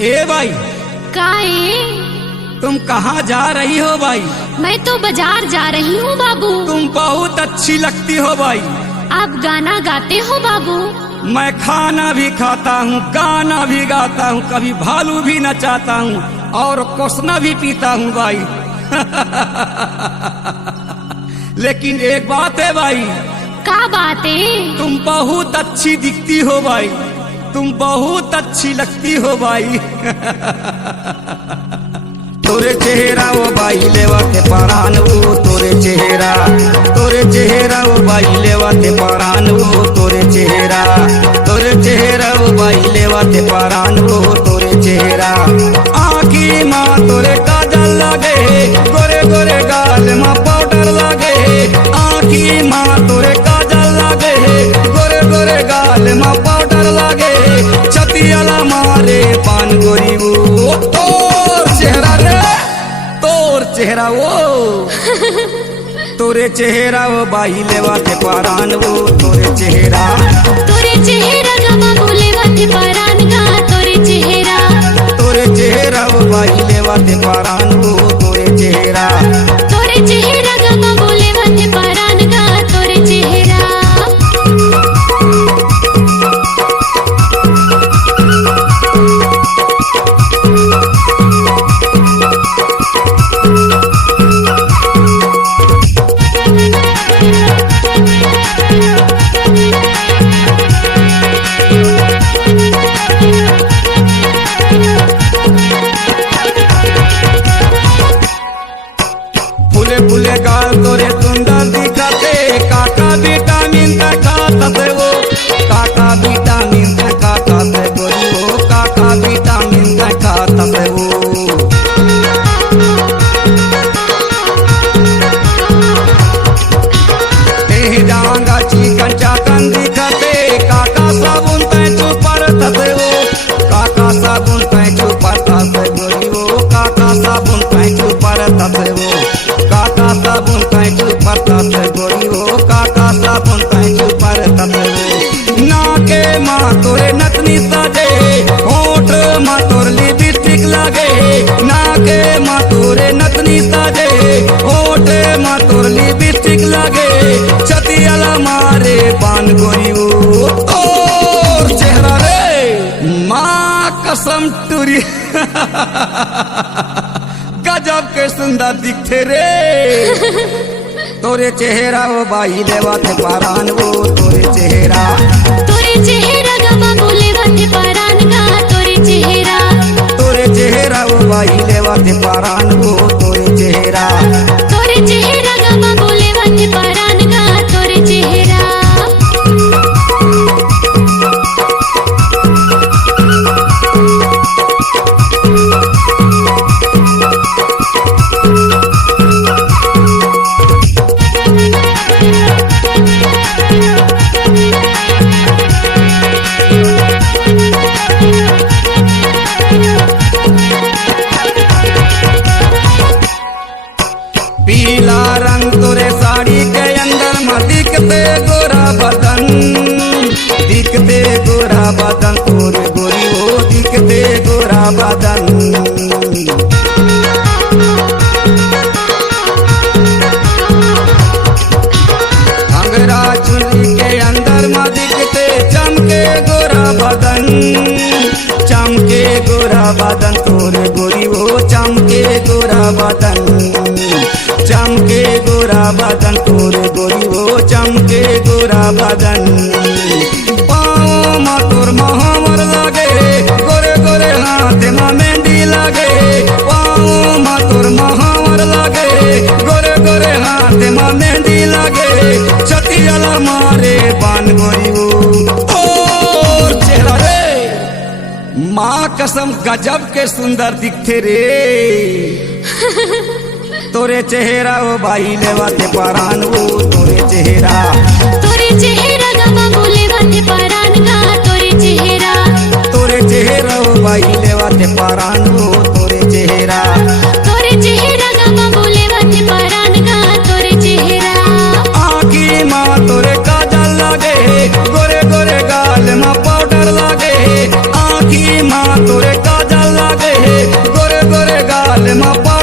ए भाई, काहे? तुम कहाँ जा रही हो भाई? मैं तो बाजार जा रही हूँ बाबू। तुम बहुत अच्छी लगती हो भाई। आप गाना गाते हो बाबू? मैं खाना भी खाता हूँ, गाना भी गाता हूँ, कभी भालू भी नचाता हूँ और कोसना भी पीता हूँ भाई। लेकिन एक बात है भाई, का बात है? तुम बहुत अच्छी दिखती हो भाई, तुम बहुत अच्छी लगती हो भाई। तोरे चेहरा वो बाई लेवाते परान वो, तोरे चेहरा वो बाई लेवाते परान वो, तोरे चेहरा वो बाई लेवाते परान वो, तोरे चेहरा। आँखी माँ तोरे काजल लागे, गोरे गोरे गाल माँ पाउडर लागे। आँखी माँ तोरे काजल लागे, गोरे गोरे गाल माँ पाउडर लागे। छतियाला मारे पान गोरी वो, तोर चेहरा रे, तोर चेहरा वो। तोरे चेहरा वो बाई लेवाते परान वो, तोरे चेहरा गा बाबू लेवाते परान गा। तोरे चेहरा वो बाई लेवाते परान वो, तोरे चेहरा गा बाबू लेवाते परान गा। तोरे चेहरा फूले गाल तोरे सुंदर दिखते। काका विटामिन खाता से वो, काका विटामिन खाता से गोरी वो, काका विटामिन खाता से वो। जांगा चिकन चाकन दिखते। काका साबुन पैचू पड़ता से वो, काका साबुन पैचू पड़ता से गोरी वो, काका साबुन पैचू पड़ता से वो, काका साबुन पैचू पड़ता से गोरी वो, काका साबुन पैचू पड़ता से वो। नाके माँ तोरे नतनी सजे, होठ माँ तोर लिपस्टिक लागे। नाके माँ तोरे नतनी सजे, होठ माँ तोर लिपस्टिक लागे। छतियाला मारे पान गोरी वो, तोर चेहरा रे माँ कसम टूरी। गजब के सुंदर दिखते रे। तोरे चेहरा वो बाई लेवाते परान वो, तोरे चेहरा गा बाबू लेवाते परान गा। तोरे चेहरा वो बाई लेवाते परान वो, तोरे चेहरा गा बाबू लेवाते परान गा। तोरे चेहरा पीला रंग तोरे साड़ी के अंदर में दिखते गोरा बदन, दिखते गोरा बदन तोरे गोरी वो, दिखते गोरा बदन। अंगरा चुनरी के अंदर में दिखते चमके गोरा बदन, चमके गोरा बदन तोरे गोरी वो, चमके गोरा बदन। चमके गोरा बदन तोरे गोरी वो, चमके गोरा बदन। पाँव माँ तोर महावर लागे, गोरे गोरे हाथ माँ मेहंदी लागे। पाँव माँ तोर महावर लागे, गोरे गोरे हाथ माँ मेहंदी लागे। छतियाला मारे पान गोरी वो, और चेहरा रे माँ कसम गजब के सुंदर दिखते रे। तोरे चेहरा वो बाई लेवाते परान वो, तोरे चेहरा गा बाबू लेवाते परान गा। तोरे चेहरा वो बाई लेवाते परान वो, तोरे चेहरा गा बाबू लेवाते परान गा। तोरे चेहरा आँखी माँ तोरे काजल लागे, गोरे गोरे गाल माँ पाउडर लागे। आँखी माँ तोरे